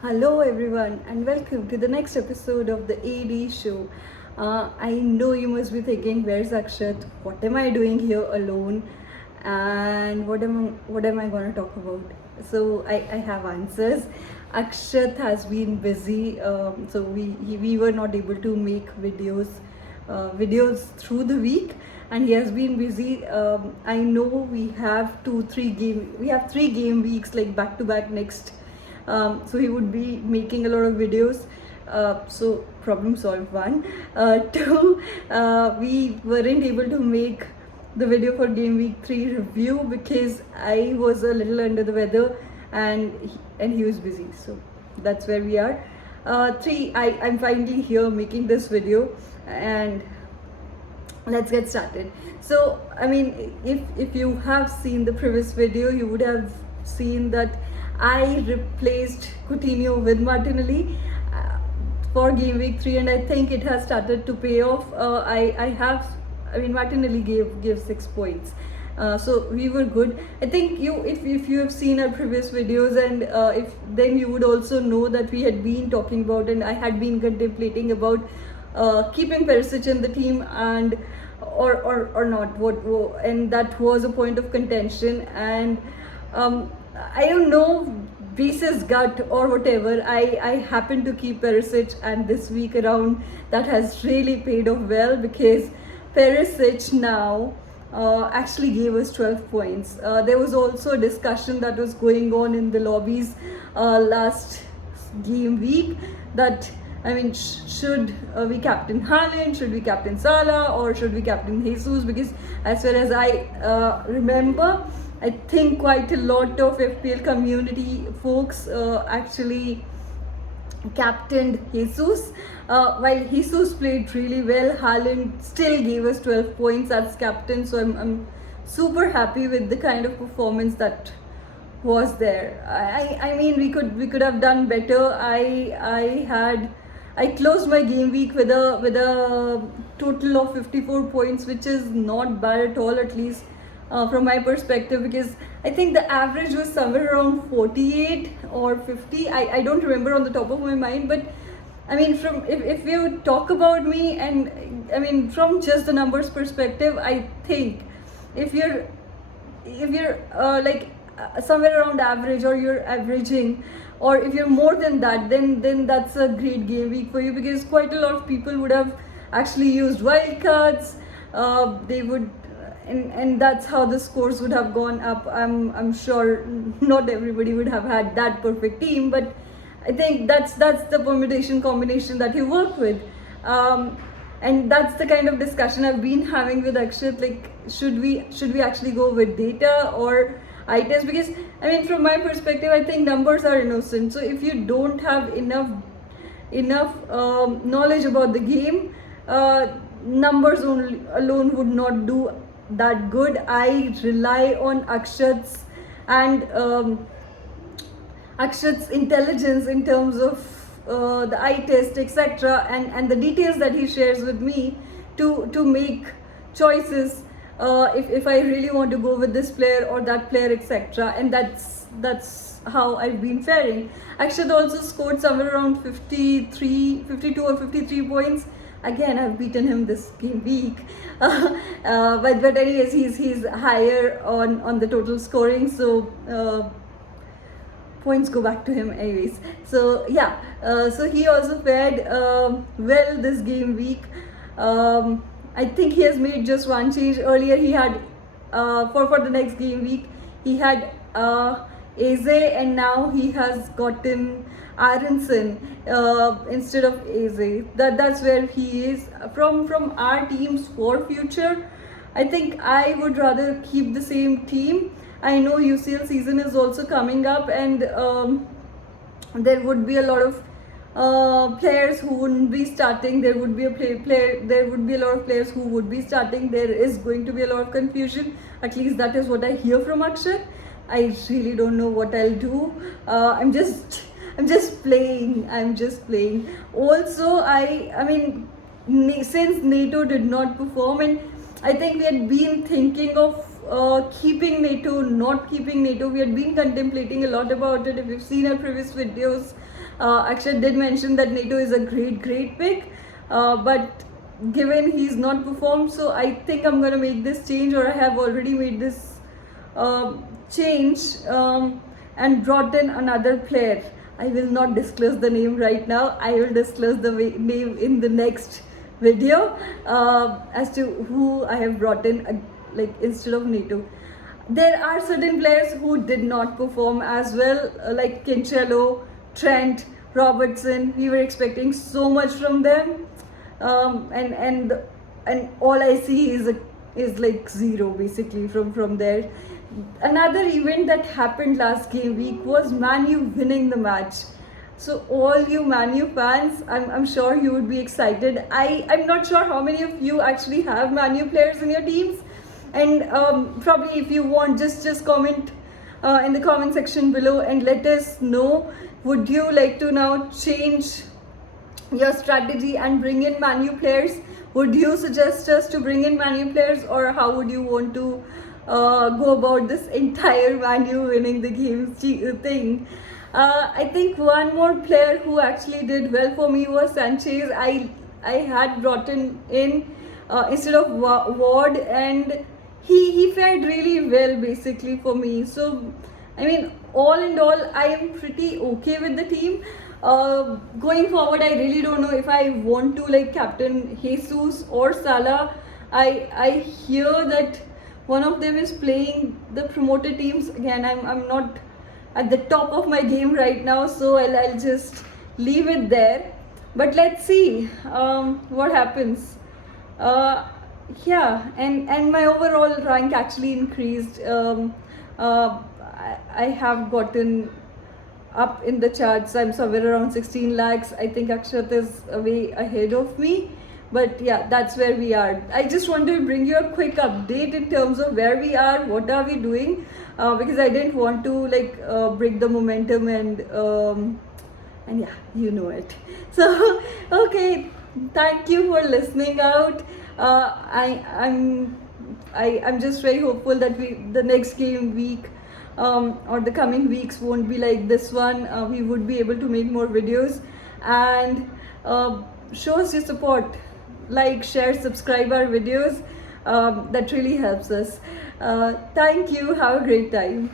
Hello, everyone, and welcome to the next episode of the AD show. I know you must be thinking, where's Akshat? What am I doing here alone? And what am I going to talk about? So I have answers. Akshat has been busy, so we were not able to make videos through the week, and he has been busy. I know we have 3 game weeks like back to back next, so he would be making a lot of videos. So problem solved one. Two, we weren't able to make the video for game week 3 review because I was a little under the weather, and he was busy. So that's where we are. Three, I'm finally here making this video, and let's get started. So I mean, if you have seen the previous video, you would have seen that I replaced Coutinho with Martinelli for game week 3, and I think it has started to pay off. I mean, Martinelli gave 6 points. So we were good. I think if you have seen our previous videos, and if then you would also know that we had been talking about, and I had been contemplating about keeping Perisic in the team, and or not, and that was a point of contention. And I don't know, basis gut or whatever, I happen to keep Perisic, and this week around that has really paid off well, because Perisic now actually gave us 12 points. There was also a discussion that was going on in the lobbies last game week that, I mean, should we captain Haaland, should we captain Salah, or should we captain Jesus? Because as far as I remember, I think quite a lot of FPL community folks actually captained Jesus. While Jesus played really well, Haaland still gave us 12 points as captain. So I'm super happy with the kind of performance that was there. I mean, we could have done better. I closed my game week with a total of 54 points, which is not bad at all, at least from my perspective, because I think the average was somewhere around 48 or 50. I don't remember on the top of my mind, but I mean, from if you talk about me, and I mean, from just the numbers perspective, I think if you're like somewhere around average, or you're averaging, or if you're more than that, then that's a great game week for you, because quite a lot of people would have actually used wildcards. They would, and that's how the scores would have gone up. I'm sure not everybody would have had that perfect team, but I think that's the permutation combination that you work with. And that's the kind of discussion I've been having with Akshat, like should we actually go with data or eye test? Because I mean, from my perspective, I think numbers are innocent. So if you don't have enough knowledge about the game, numbers alone would not do that good. I rely on Akshat's and Akshat's intelligence in terms of the eye test, etc., and the details that he shares with me to make choices, if I really want to go with this player or that player, etc. And that's how I've been faring. Akshat also scored somewhere around 52 or 53 points. Again, I've beaten him this game week, but anyways, he's higher on the total scoring, so points go back to him anyways. So yeah, so he also fared well this game week. I think he has made just one change. Earlier he had for the next game week he had Eze, and now he has gotten Aronson instead of Eze. That's where he is. From our teams for future, I think I would rather keep the same team. I know UCL season is also coming up, and there would be a lot of players who wouldn't be starting. There would be there would be a lot of players who would be starting. There is going to be a lot of confusion. At least that is what I hear from Akshat. I really don't know what I'll do. I'm just playing. Also, I mean, since NATO did not perform, and I think we had been thinking of keeping NATO, not keeping NATO. We had been contemplating a lot about it. If you've seen our previous videos, Akshat did mention that Neto is a great pick, but given he's not performed, so I think I'm gonna make this change, or I have already made this change, and brought in another player. I will not disclose the name right now. I will disclose the name in the next video, as to who I have brought in, like instead of Neto. There are certain players who did not perform as well, like Cancelo, Trent, Robertson. We were expecting so much from them, and all I see is like zero basically from there. Another event that happened last game week was Man U winning the match. So all you Man U fans, I'm sure you would be excited. I'm not sure how many of you actually have Man U players in your teams, and probably if you want, just comment in the comment section below and let us know. Would you like to now change your strategy and bring in Man U players? Would you suggest us to bring in Man U players, or how would you want to go about this entire Man U winning the games thing? I think one more player who actually did well for me was Sanchez. I had brought in instead of Ward, and he fared really well basically for me. So I mean, all in all, I am pretty okay with the team. Going forward, I really don't know if I want to like captain Jesus or Salah. I hear that one of them is playing the promoted teams again. I'm not at the top of my game right now, so I'll just leave it there. But let's see what happens. Yeah, and my overall rank actually increased. I have gotten up in the charts. I'm somewhere around 16 lakhs. I think Akshat is way ahead of me. But yeah, that's where we are. I just want to bring you a quick update in terms of where we are, what are we doing, because I didn't want to like break the momentum, and yeah, you know it. So okay, thank you for listening out. I'm just very hopeful that the next game week, or the coming weeks won't be like this one. We would be able to make more videos, and show us your support. Like, share, subscribe our videos. That really helps us. Thank you. Have a great time.